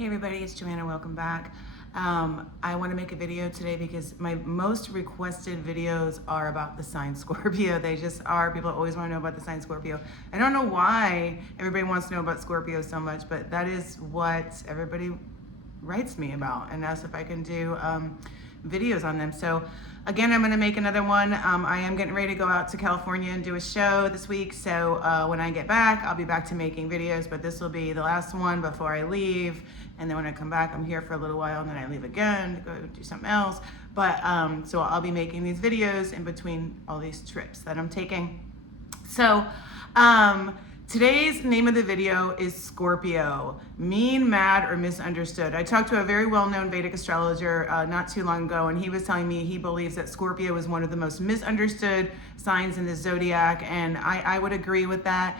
Hey everybody, it's Joanna, welcome back. I want to make a video today because my most requested videos are about the sign Scorpio. They just are. People always want to know about the sign Scorpio. I don't know why everybody wants to know about Scorpio so much, but that is what everybody writes me about and asks if I can do videos on them. So again, I'm going to make another one. I am getting ready to go out to California and do a show this week. So when I get back, I'll be back to making videos, but this will be the last one before I leave. And then when I come back, I'm here for a little while and then I leave again to go do something else. But so I'll be making these videos in between all these trips that I'm taking. So today's name of the video is Scorpio, mean, mad, or misunderstood. I talked to a very well-known Vedic astrologer not too long ago, and he was telling me he believes that Scorpio is one of the most misunderstood signs in the zodiac, and I would agree with that.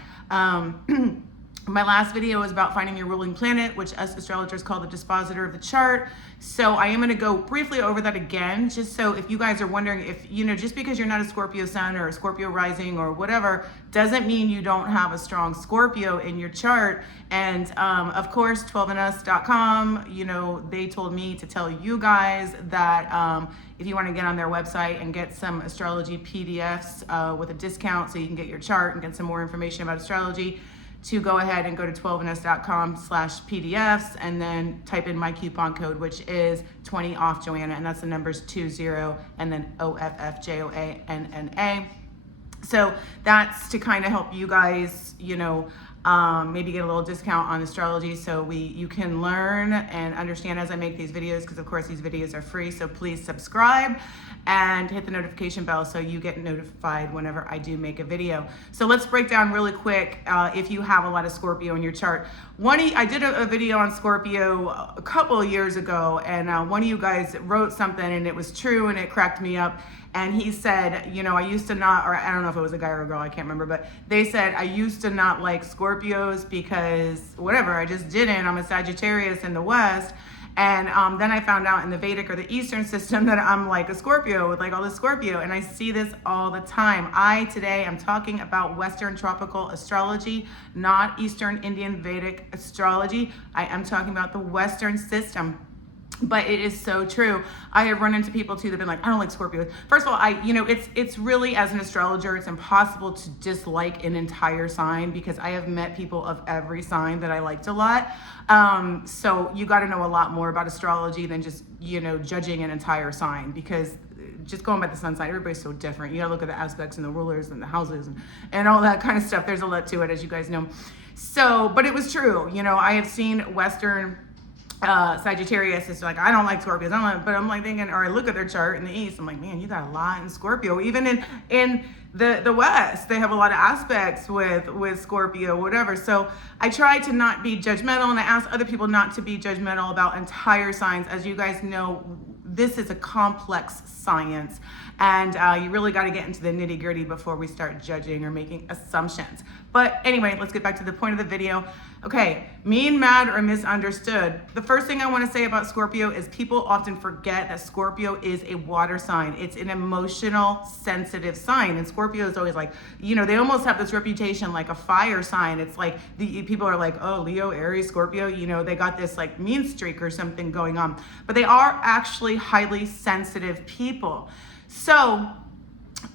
My last video was about finding your ruling planet, which us astrologers call the dispositor of the chart. So I am going to go briefly over that again, just so if you guys are wondering if, just because you're not a Scorpio sun or a Scorpio rising or whatever, doesn't mean you don't have a strong Scorpio in your chart. And of course, 12andus.com, they told me to tell you guys that if you want to get on their website and get some astrology PDFs with a discount so you can get your chart and get some more information about astrology, to go ahead and go to 12andus.com/PDFs and then type in my coupon code, which is 20 off Joanna, and that's the numbers 20 and then OFFJOANNA. So that's to kind of help you guys, maybe get a little discount on astrology so you can learn and understand as I make these videos, because of course these videos are free. So please subscribe and hit the notification bell so you get notified whenever I do make a video. So let's break down really quick if you have a lot of Scorpio in your chart. I did a video on Scorpio a couple of years ago, and one of you guys wrote something and it was true and it cracked me up. And he said, I used to not, or I don't know if it was a guy or a girl, I can't remember, but they said, I used to not like Scorpios because whatever, I just didn't. I'm a Sagittarius in the West. And then I found out in the Vedic or the Eastern system that I'm like a Scorpio with like all the Scorpio. And I see this all the time. Today I'm talking about Western tropical astrology, not Eastern Indian Vedic astrology. I am talking about the Western system. But it is so true. I have run into people too that have been like, I don't like Scorpios. First of all, it's really, as an astrologer, it's impossible to dislike an entire sign because I have met people of every sign that I liked a lot. So you got to know a lot more about astrology than just, judging an entire sign, because just going by the sun sign, everybody's so different. You got to look at the aspects and the rulers and the houses and all that kind of stuff. There's a lot to it, as you guys know. So, but it was true. I have seen Western Sagittarius is like, I don't like Scorpios, but I'm like thinking, or I look at their chart in the East, I'm like, man, you got a lot in Scorpio. Even in the West, they have a lot of aspects with Scorpio, whatever. So I try to not be judgmental, and I ask other people not to be judgmental about entire signs. As you guys know, this is a complex science, and you really got to get into the nitty-gritty before we start judging or making assumptions. But anyway, let's get back to the point of the video. Okay, mean, mad, or misunderstood. The first thing I want to say about Scorpio is people often forget that Scorpio is a water sign. It's an emotional, sensitive sign. And Scorpio is always like, they almost have this reputation like a fire sign. It's like people are like, oh, Leo, Aries, Scorpio, they got this like mean streak or something going on. But they are actually highly sensitive people. So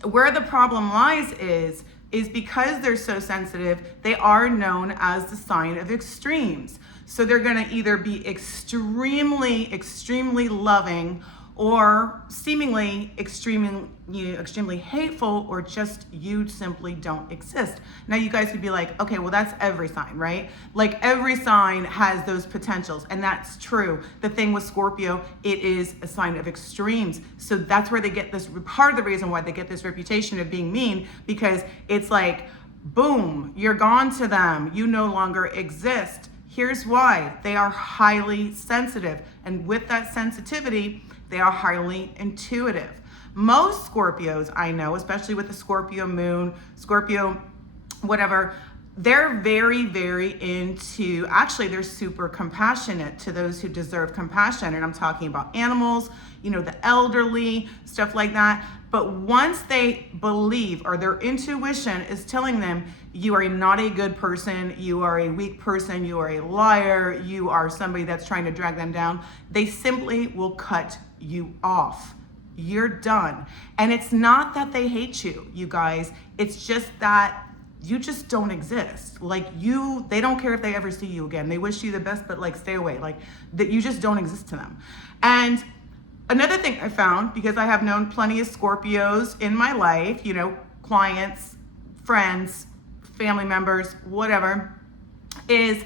where the problem lies is because they're so sensitive, they are known as the sign of extremes. So they're going to either be extremely, extremely loving, or seemingly extremely hateful, or just you simply don't exist. Now you guys could be like, okay, well that's every sign, right? Like every sign has those potentials, and that's true. The thing with Scorpio, it is a sign of extremes. So that's where they get this, part of the reason why they get this reputation of being mean, because it's like, boom, you're gone to them. You no longer exist. Here's why. They are highly sensitive, and with that sensitivity, they are highly intuitive. Most Scorpios I know, especially with the Scorpio moon, Scorpio, whatever, they're very, very into, actually, they're super compassionate to those who deserve compassion. And I'm talking about animals, you know, the elderly, stuff like that. But once they believe, or their intuition is telling them, you are not a good person, you are a weak person, you are a liar, you are somebody that's trying to drag them down, they simply will cut you off. You're done. And it's not that they hate you, you guys. It's just that you just don't exist. Like they don't care if they ever see you again. They wish you the best, but like stay away. Like that you just don't exist to them. And another thing I found, because I have known plenty of Scorpios in my life, you know, clients, friends, family members, whatever, is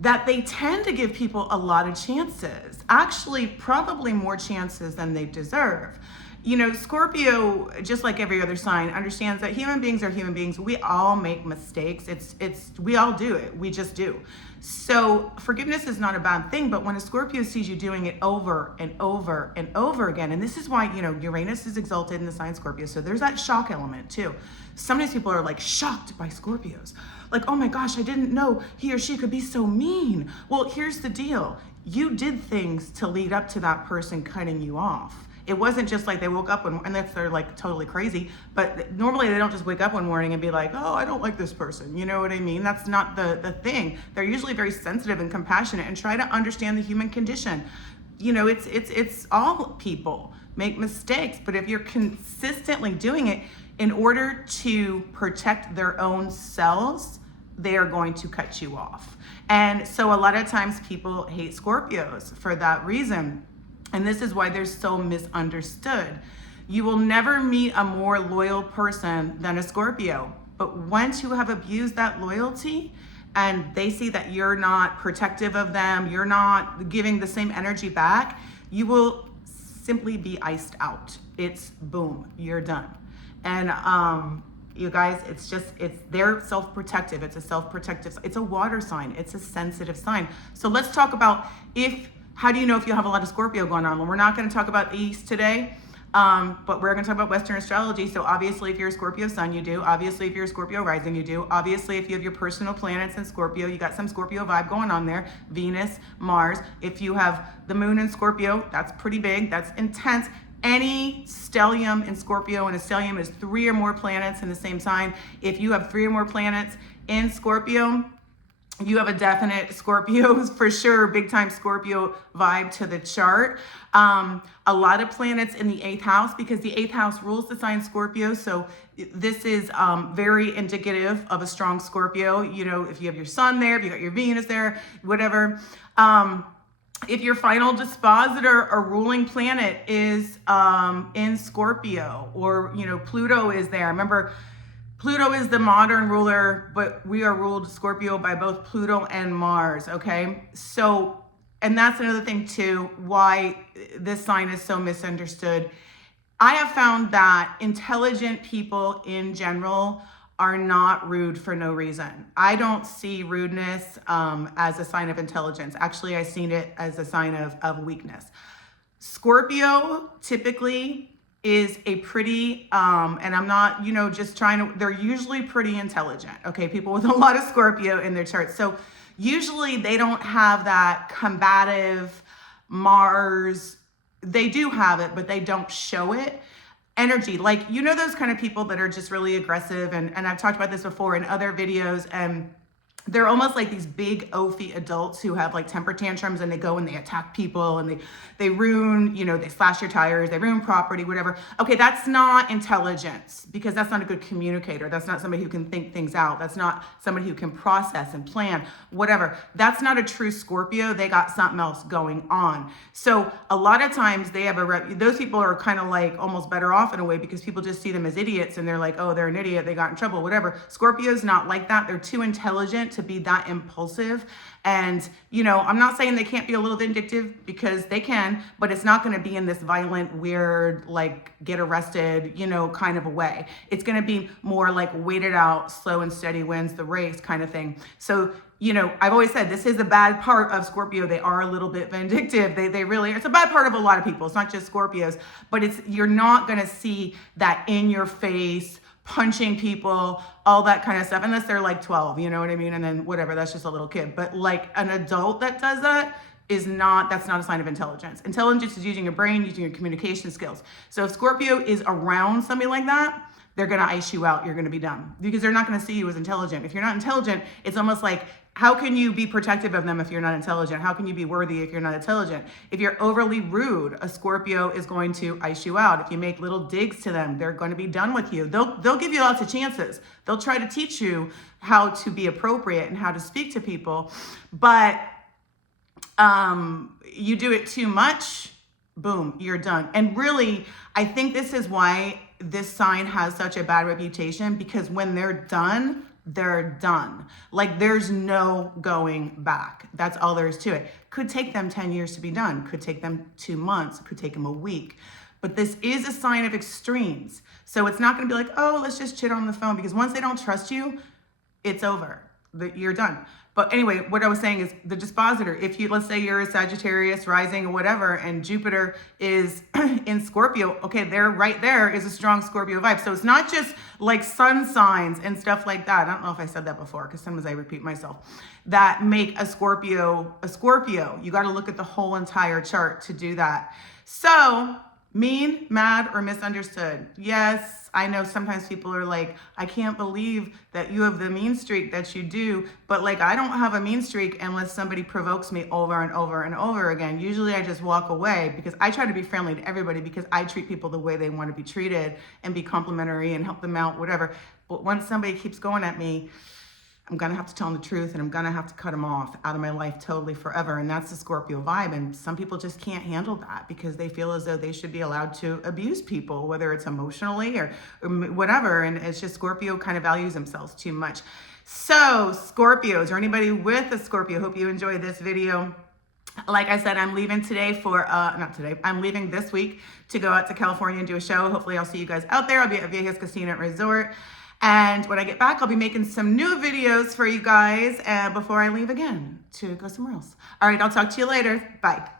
that they tend to give people a lot of chances. Actually, probably more chances than they deserve. You know, Scorpio, just like every other sign, understands that human beings are human beings. We all make mistakes. We all do it. We just do. So forgiveness is not a bad thing, but when a Scorpio sees you doing it over and over and over again, and this is why, you know, Uranus is exalted in the sign Scorpio, so there's that shock element too. Sometimes people are like shocked by Scorpios. Like, oh my gosh, I didn't know he or she could be so mean. Well, here's the deal. You did things to lead up to that person cutting you off. It wasn't just like they woke up unless they're like totally crazy, but normally they don't just wake up one morning and be like, oh, I don't like this person. You know what I mean? That's not the thing. They're usually very sensitive and compassionate and try to understand the human condition. You know, it's all people make mistakes, but if you're consistently doing it in order to protect their own selves, they are going to cut you off. And so a lot of times people hate Scorpios for that reason. And this is why they're so misunderstood. You will never meet a more loyal person than a Scorpio. But once you have abused that loyalty and they see that you're not protective of them, you're not giving the same energy back, you will simply be iced out. It's boom, you're done. And you guys, they're self-protective. It's a self-protective, it's a water sign. It's a sensitive sign. So let's talk about how do you know if you have a lot of Scorpio going on? Well, we're not going to talk about the East today, but we're going to talk about Western astrology. So obviously, if you're a Scorpio sun, you do. Obviously, if you're a Scorpio rising, you do. Obviously, if you have your personal planets in Scorpio, you got some Scorpio vibe going on there. Venus, Mars. If you have the moon in Scorpio, that's pretty big. That's intense. Any stellium in Scorpio, and a stellium is 3 or more planets in the same sign. If you have 3 or more planets in Scorpio, you have a definite Scorpios for sure, big time Scorpio vibe to the chart. A lot of planets in the 8th house, because the 8th house rules the sign Scorpio. So this is very indicative of a strong Scorpio. You know, if you have your sun there, if you got your Venus there, whatever. If your final dispositor or ruling planet is in Scorpio, or, you know, Pluto is there. Remember, Pluto is the modern ruler, but we are ruled Scorpio by both Pluto and Mars, okay? So, and that's another thing too, why this sign is so misunderstood. I have found that intelligent people in general are not rude for no reason. I don't see rudeness as a sign of intelligence. Actually, I've seen it as a sign of weakness. Scorpio typically is a pretty, and I'm not, you know, just trying to, they're usually pretty intelligent, okay? People with a lot of Scorpio in their charts. So usually they don't have that combative Mars, they do have it, but they don't show it. Energy, like, you know, those kind of people that are just really aggressive, and I've talked about this before in other videos, and they're almost like these big oafy adults who have like temper tantrums, and they go and they attack people, and they ruin, you know, they slash your tires, they ruin property, whatever. Okay, that's not intelligence, because that's not a good communicator. That's not somebody who can think things out. That's not somebody who can process and plan, whatever. That's not a true Scorpio. They got something else going on. So a lot of times they have those people are kind of like almost better off in a way, because people just see them as idiots and they're like, oh, they're an idiot, they got in trouble, whatever. Scorpio's not like that. They're too intelligent to be that impulsive. And, you know, I'm not saying they can't be a little vindictive, because they can, but it's not going to be in this violent, weird, like get arrested, you know, kind of a way. It's going to be more like waited out, slow and steady wins the race kind of thing. So, you know, I've always said this is a bad part of Scorpio. They are a little bit vindictive. They really, it's a bad part of a lot of people. It's not just Scorpios, but you're not going to see that in your face, punching people, all that kind of stuff, unless they're like 12, you know what I mean? And then whatever, that's just a little kid. But like an adult that does that that's not a sign of intelligence. Intelligence is using your brain, using your communication skills. So if Scorpio is around somebody like that, they're gonna ice you out, you're gonna be done. Because they're not gonna see you as intelligent. If you're not intelligent, it's almost like, how can you be protective of them if you're not intelligent? How can you be worthy if you're not intelligent? If you're overly rude, a Scorpio is going to ice you out. If you make little digs to them, they're going to be done with you. They'll give you lots of chances. They'll try to teach you how to be appropriate and how to speak to people. But you do it too much, boom, you're done. And really, I think this is why this sign has such a bad reputation, because when they're done, they're done. Like there's no going back. That's all there is to it. Could take them 10 years to be done. Could take them 2 months. Could take them a week. But this is a sign of extremes. So it's not going to be like, oh, let's just chit on the phone, because once they don't trust you, it's over. You're done. But anyway, what I was saying is the dispositor. If you, let's say you're a Sagittarius rising or whatever, and Jupiter is in Scorpio, okay, there, right there is a strong Scorpio vibe. So it's not just like sun signs and stuff like that. I don't know if I said that before, because sometimes I repeat myself, that make a Scorpio a Scorpio. You got to look at the whole entire chart to do that. So mean, mad, or misunderstood. Yes, I know sometimes people are like, I can't believe that you have the mean streak that you do, but like I don't have a mean streak unless somebody provokes me over and over and over again. Usually I just walk away, because I try to be friendly to everybody, because I treat people the way they want to be treated and be complimentary and help them out, whatever. But once somebody keeps going at me, I'm going to have to tell them the truth, and I'm going to have to cut them off out of my life totally forever. And that's the Scorpio vibe. And some people just can't handle that, because they feel as though they should be allowed to abuse people, whether it's emotionally or whatever. And it's just Scorpio kind of values themselves too much. So Scorpios, or anybody with a Scorpio, hope you enjoyed this video. Like I said, I'm leaving today for, I'm leaving this week to go out to California and do a show. Hopefully I'll see you guys out there. I'll be at Vegas Casino and Resort. And when I get back, I'll be making some new videos for you guys before I leave again to go somewhere else. All right, I'll talk to you later. Bye.